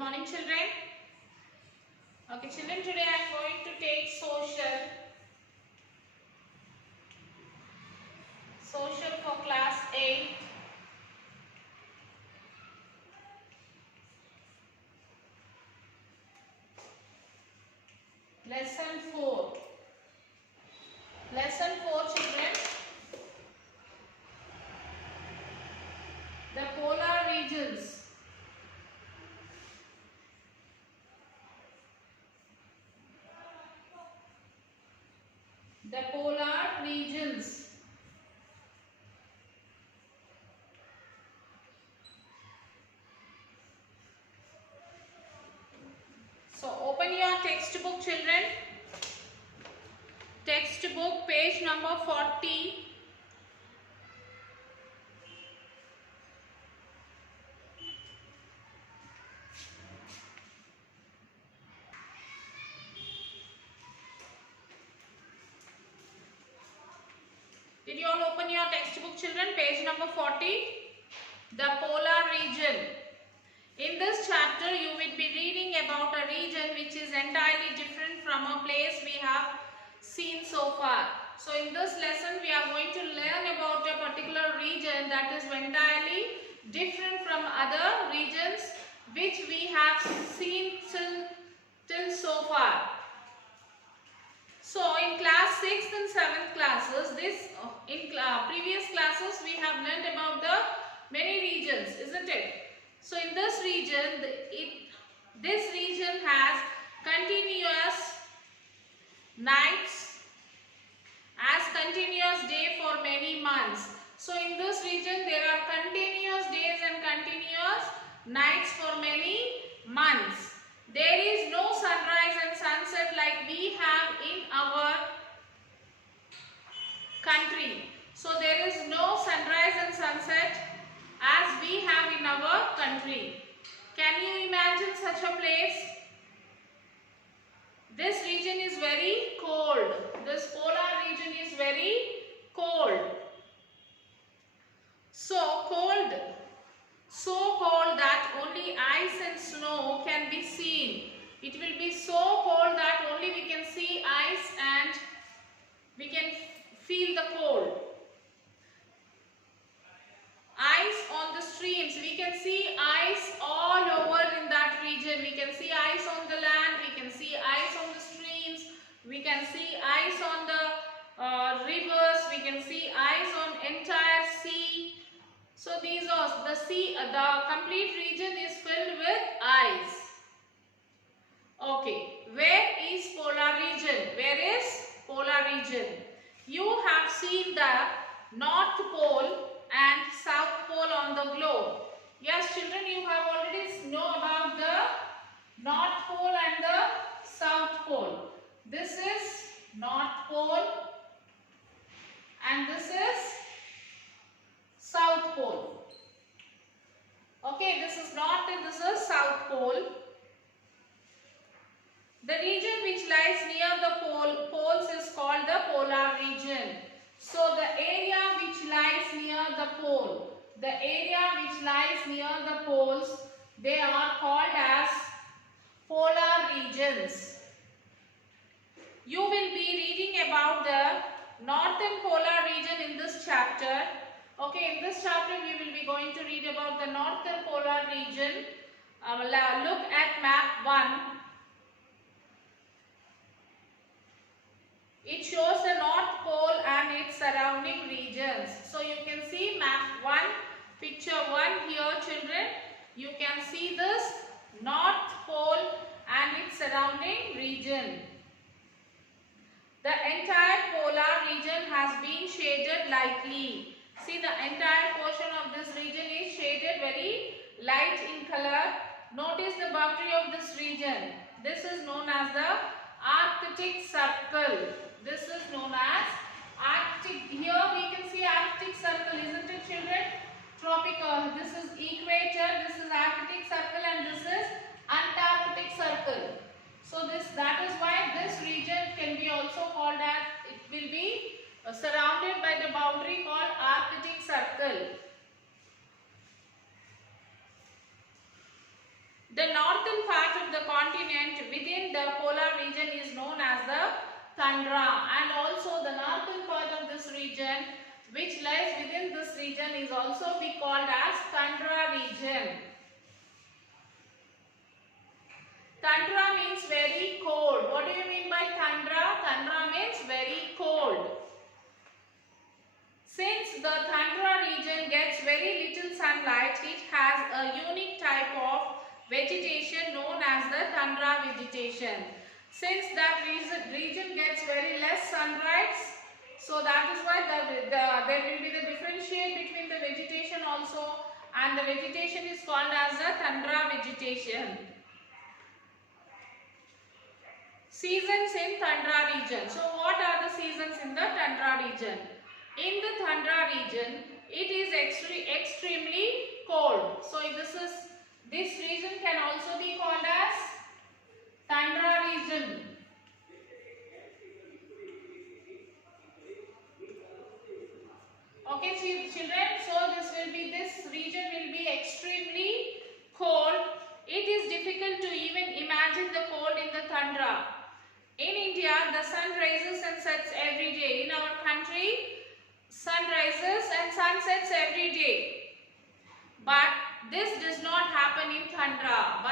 morning, children. Okay, children, today I am going to take social for class 8. Lesson 4. Lesson 4, children. The polar regions. The polar regions. So open your textbook, children. Textbook, page number 40. Did you all open your textbook, children? Page number 40. The polar region. In this chapter, you will be reading about a region which is entirely different from a place we have seen so far. So in this lesson, we are going to learn about a particular region that is entirely different from other regions which we have seen till so far. So in class 6th and 7th classes, previous classes we have learned about the many regions, isn't it? So in this region, this region has continuous nights as continuous day for many months. So in this region there are continuous days and continuous nights for many months. There is no sunrise and sunset like we have in our country. So there is no sunrise and sunset as we have in our country. Can you imagine such a place? This region is very cold. This polar region is very cold. So cold that only ice and snow can be seen. It will be so cold that only we can see ice and we can feel the cold. Ice on the streams. We can see ice all over in that region. We can see ice on the land. We can see ice on the streams. We can see ice on the rivers. We can see ice on entire sea. So these are the sea. The complete region is filled with ice. Okay. Where is polar region? Where is polar region? You have seen the North Pole and South Pole on the globe. Yes, children, you have already know about the North Pole and the South Pole. This is North Pole and this is South Pole. Okay, this is North and this is South Pole. The region which lies near the poles is called the polar region. So the area which lies near the pole, poles, they are called as polar regions. You will be reading about the northern polar region in this chapter. Okay, in this chapter we will be going to read about the northern polar region. Look at map 1. It shows the North Pole and its surrounding regions. So you can see map 1, picture 1 here, children. You can see this North Pole and its surrounding region. The entire polar region has been shaded lightly. See, the entire portion of this region is shaded very light in color. Notice the boundary of this region. This is known as the Arctic Circle. This is known as Arctic. Here we can see Arctic Circle, isn't it, children? Tropical. This is equator, this is Arctic Circle and this is Antarctic Circle. So that is why this region can be also called as, it will be surrounded by the boundary called Arctic Circle. The northern the polar region is known as the tundra, and also the northern part of this region which lies within this region is also be called as tundra region. Tundra means very cold. What do you mean by tundra? Tundra means very cold. Since the tundra region gets very little sunlight, it has a unique type of vegetation known as the tundra vegetation. Since that region gets very less sunlight, so that is why there will be the differentiate between the vegetation also, and the vegetation is called as the tundra vegetation. Seasons in tundra region. So what are the seasons in the tundra region? In the tundra region, it is extremely cold. So this region can also be called as tundra region. Okay, children. So this region will be extremely cold. It is difficult to even imagine the cold in the tundra. In India, the sun rises and sets every day. In our country, sun rises and sun sets every day. But this does not happen in tundra.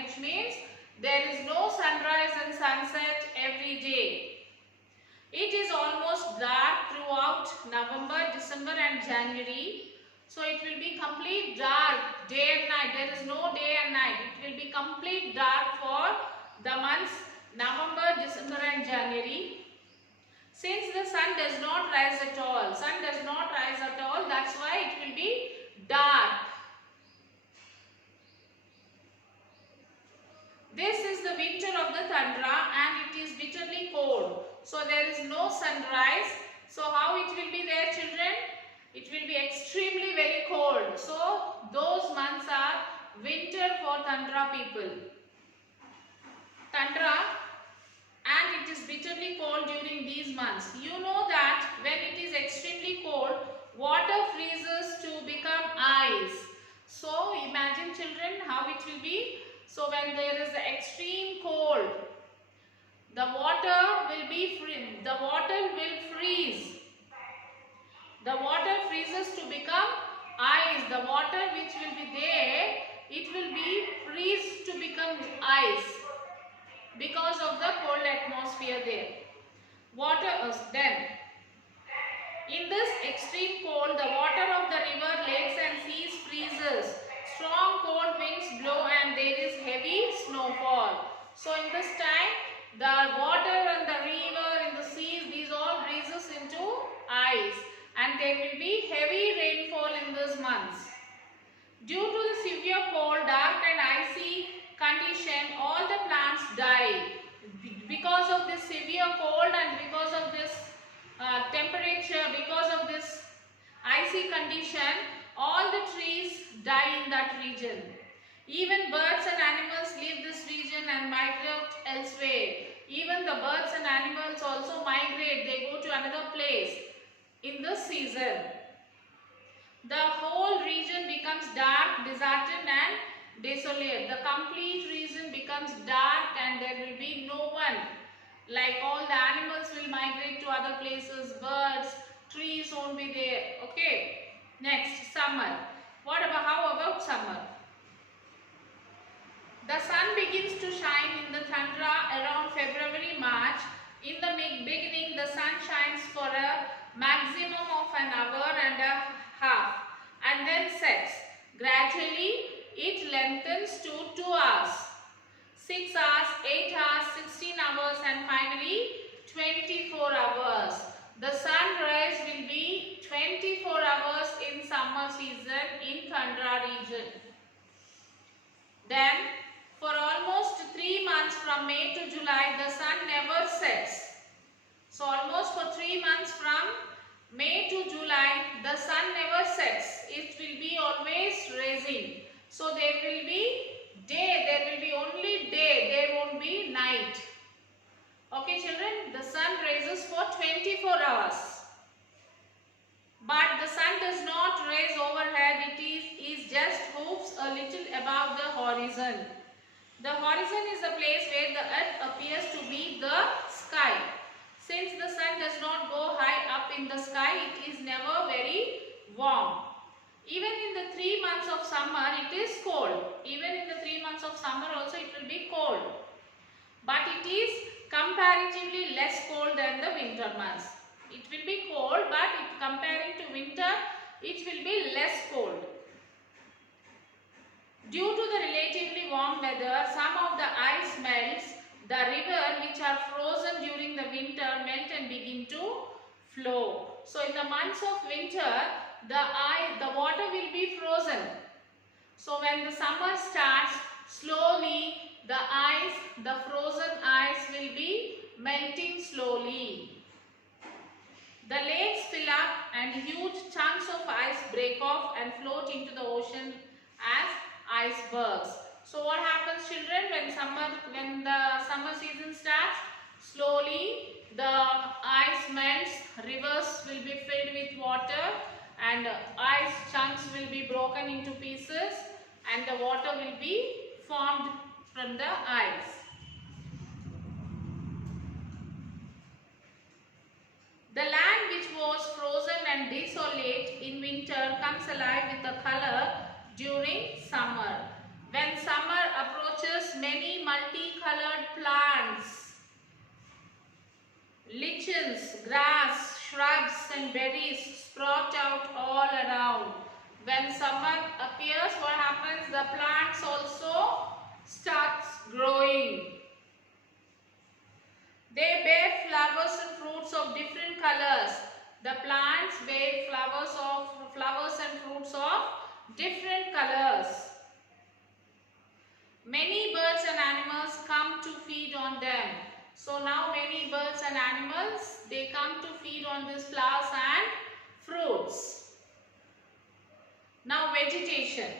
Which means there is no sunrise and sunset every day. It is almost dark throughout November, December and January. So it will be complete dark day and night. There is no day and night. It will be complete dark for the months November, December and January. Since the sun does not rise at all, that's why it will be dark. This is the winter of the tundra and it is bitterly cold. So there is no sunrise. So how it will be there, children? It will be extremely very cold. So those months are winter for tundra people. Tundra, and it is bitterly cold during these months. You know that when it is extremely cold, water freezes to become ice. So imagine, children, how it will be. So when there is the extreme cold, the water will freeze. The water freezes to become ice. The water which will be there, it will be freeze to become ice because of the cold atmosphere there. Then in this extreme cold, the water of the river, lakes and seas freezes. Strong cold winds blow and there is heavy snowfall. So in this time, the water and the river and the seas, these all freezes into ice, and there will be heavy rainfall in these months. Due to the severe cold, dark and icy condition, all the plants die. Because of this severe cold and because of this temperature, because of this icy condition, all the trees die in that region. Even birds and animals leave this region and migrate elsewhere. Even the birds and animals also migrate. They go to another place in this season. The whole region becomes dark, deserted and desolate. The complete region becomes dark and there will be no one. Like all the animals will migrate to other places, birds, trees won't be there. Okay. Next, summer. How about summer? The sun begins to shine in the tundra around February, March. In the beginning, the sun shines for a maximum of an hour and a half and then sets. Gradually, it lengthens to 2 hours, 6 hours, 8 hours, 16 hours and finally 24 hours. The sunrise will be 24 hours in summer season in tundra region. Then for almost 3 months from May to July, the sun never sets. So almost for 3 months from May to July, the sun never sets. It will be always rising. So there will be day, there will be only day, there won't be night. Okay children, the sun rises for 24 hours. But the sun does not rise overhead, it is just hoops a little above the horizon. The horizon is the place where the earth appears to be the sky. Since the sun does not go high up in the sky, it is never very warm. Even in the 3 months of summer, it is cold. Even in the 3 months of summer also, it will be cold. But it is comparatively less cold than the winter months. It will be cold, but comparing to winter, it will be less cold. Due to the relatively warm weather, some of the ice melts. The rivers which are frozen during the winter melt and begin to flow. So in the months of winter, the water will be frozen. So when the summer starts, slowly the frozen ice will be melting slowly. The lakes fill up and huge chunks of ice break off and float into the ocean as icebergs. So what happens, children, when the summer season starts? Slowly the ice melts, rivers will be filled with water, and ice chunks will be broken into pieces, and the water will be formed from the ice. The land which was frozen and desolate in winter comes alive with a color during summer. When summer approaches, many multicolored plants, lichens, grass, shrubs and berries sprout out all around. When summer appears, what happens? The plants also starts growing. They bear flowers and fruits of different colors. The plants bear flowers and fruits of different colors. Many birds and animals come to feed on them. So now many birds and animals, they come to feed on these flowers and fruits. Now vegetation.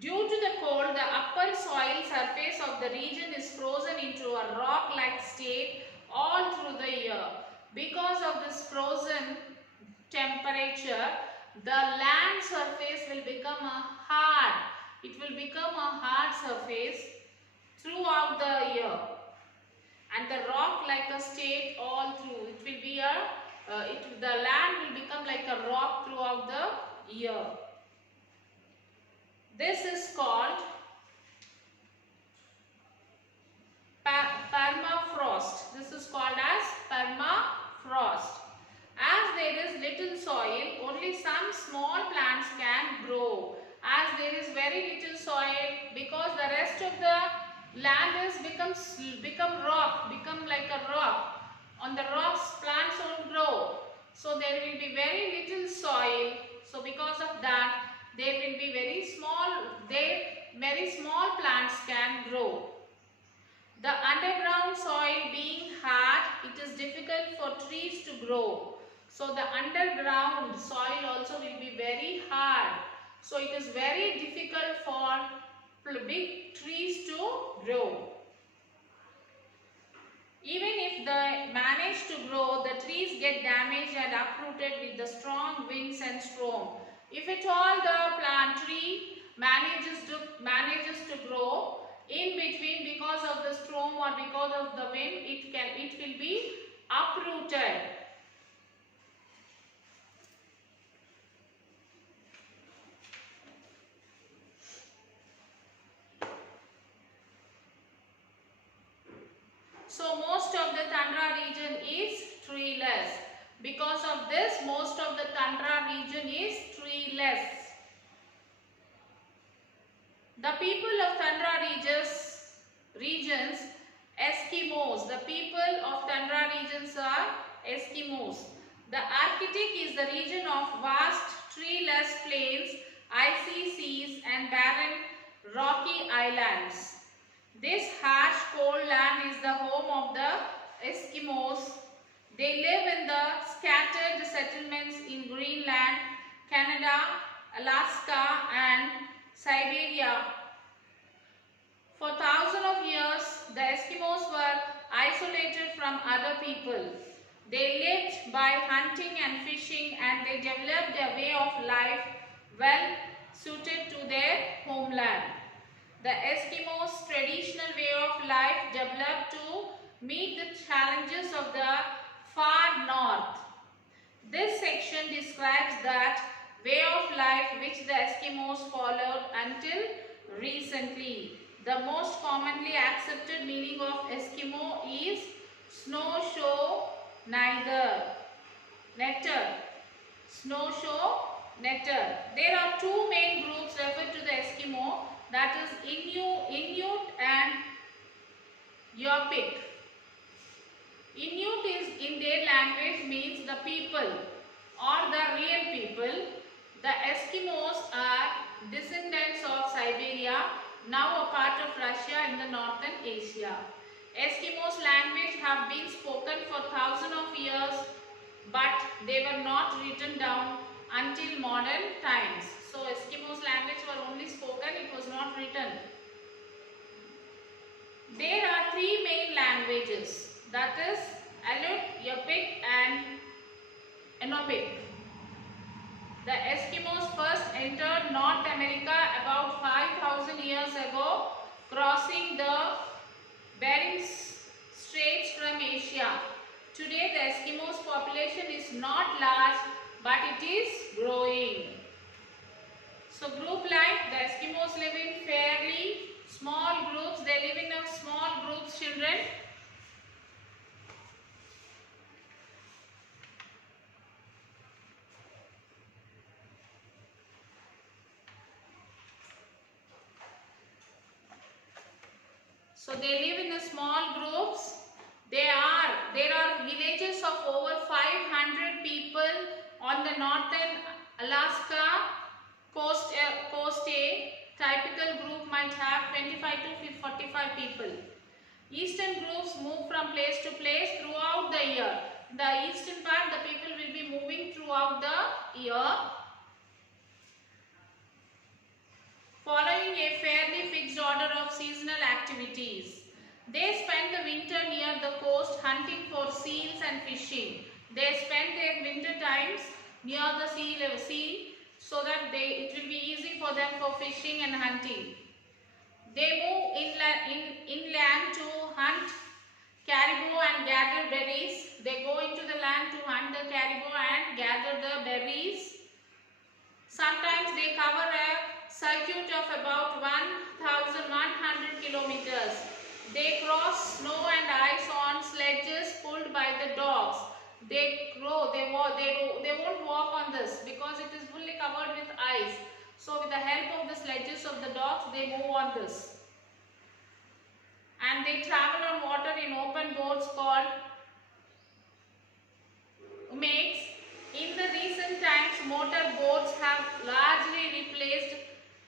Due to the cold, the upper soil surface of the region is frozen into a rock-like state all through the year. Because of this frozen temperature, the land surface will become it will become a hard surface throughout the year, and the rock-like a state all through. It will be the land will become like a rock throughout the year. This is called permafrost. This is called as permafrost. As there is little soil, only some small plants can grow. As there is very little soil, because the rest of the land is become like a rock. On the rocks, plants won't grow. So there will be very little soil. So because of that, there will be very small plants can grow. The underground soil being hard, it is difficult for trees to grow. So the underground soil also will be very hard. So it is very difficult for big trees to grow. Even if they manage to grow, the trees get damaged and uprooted with the strong winds and storm. If at all the plant tree manages to grow, in between, because of the storm or because of the wind, it will be uprooted. So most of the tundra region is treeless. Because of this, most of the tundra region is treeless. The people of tundra regions, Eskimos. The people of tundra regions are Eskimos. The Arctic is the region of vast treeless plains, icy seas and barren rocky islands. This harsh cold land is the home of the Eskimos. They live in the scattered settlements in Greenland, Canada, Alaska and Siberia. For thousands of years, the Eskimos were isolated from other people. They lived by hunting and fishing, and they developed a way of life well suited to their homeland. The Eskimos' traditional way of life developed to meet the challenges of the far north. This section describes that way of life which the Eskimos followed until recently. The most commonly accepted meaning of Eskimo is snow show neither. Netter. Snow show netter. There are two main groups referred to the Eskimo, that is Inuit and Yupik. Inuit is in their language means the people or the real people. The Eskimos are descendants of Siberia, now a part of Russia in the northern Asia. Eskimos language have been spoken for thousands of years, but they were not written down until modern times. So Eskimos language were only spoken, it was not written. There are three main languages, that is Aleut, Yupik and Inupiaq. The Eskimos first entered North America about 5,000 years ago, crossing the Bering Straits from Asia. Today the Eskimos population is not large, but it is growing. So group life, the Eskimos live in fairly small groups. They live in a small groups, children. So they live in a small groups. There are villages of over 500 people on the northern Alaska coast. A typical group might have 25 to 45 people. Eastern groups move from place to place throughout the year. The eastern part, the people will be moving throughout the year, following a fairly fixed order of seasonal activities. They spend the winter near the coast hunting for seals and fishing. They spend their winter times near the sea so that it will be easy for them for fishing and hunting. They move inland to hunt caribou and gather berries. They go into the land to hunt the caribou and gather the berries. Sometimes they cover a circuit of about 1,100 kilometers. They cross snow and ice on sledges pulled by the dogs. They won't walk on this because it is fully covered with ice. So with the help of the sledges of the dogs, they move on this. And they travel on water in open boats called umakes. In the recent times, motor boats have largely replaced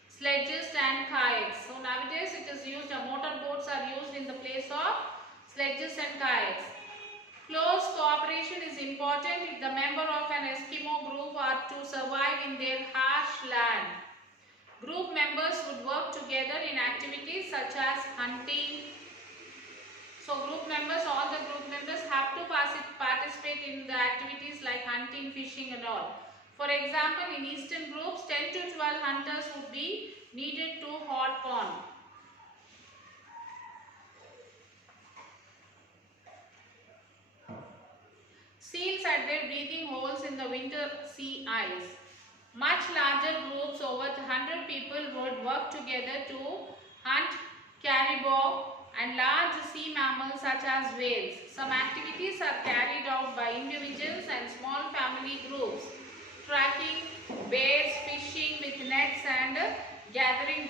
sledges and kayaks. So nowadays it is used, motor boats are used in the place of sledges and kayaks. Close cooperation is important if the member of an Eskimo group are to survive in their harsh land. Group members would work together in activities such as hunting. So all the group members have to participate in the activities like hunting, fishing and all. For example, in eastern groups, 10 to 12 hunters would be needed to hot corn. Seals had their breathing holes in the winter sea ice. Much larger groups, over 100 people, would work together to hunt caribou and large sea mammals such as whales. Some activities are carried out by individuals and small family groups. Tracking bears, fishing with nets and gathering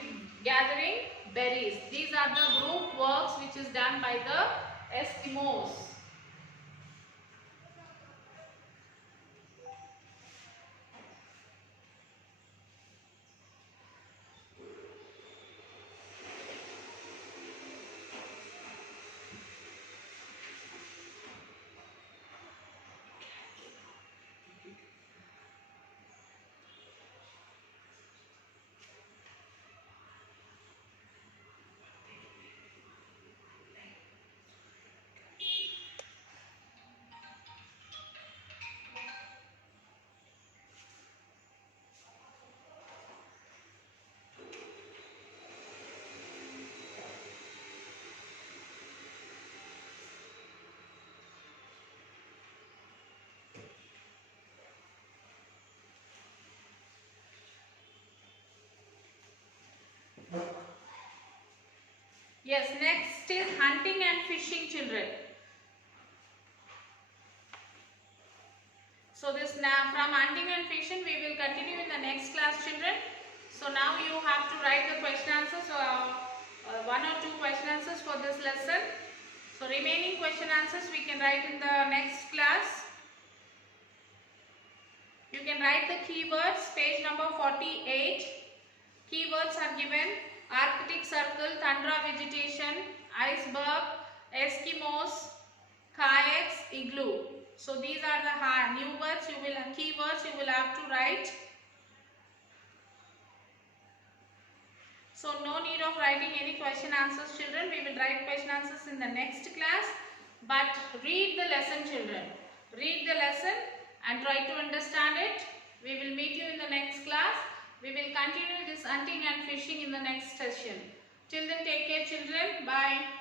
berries. These are the group works which is done by the Eskimos. Yes, next is hunting and fishing, children. So this now from hunting and fishing we will continue in the next class, children. So now you have to write the question answers, one or two question answers for this lesson. So remaining question answers we can write in the next class. You can write the keywords, page number 48. Keywords are given: Arctic Circle, tundra vegetation, iceberg, Eskimos, kayaks, igloo. So these are the new words keywords you will have to write. So no need of writing any question answers, children. We will write question answers in the next class. But read the lesson, children. Read the lesson and try to understand it. We will meet you in the next class. We will continue this hunting and fishing in the next session. Till then, take care, children. Bye.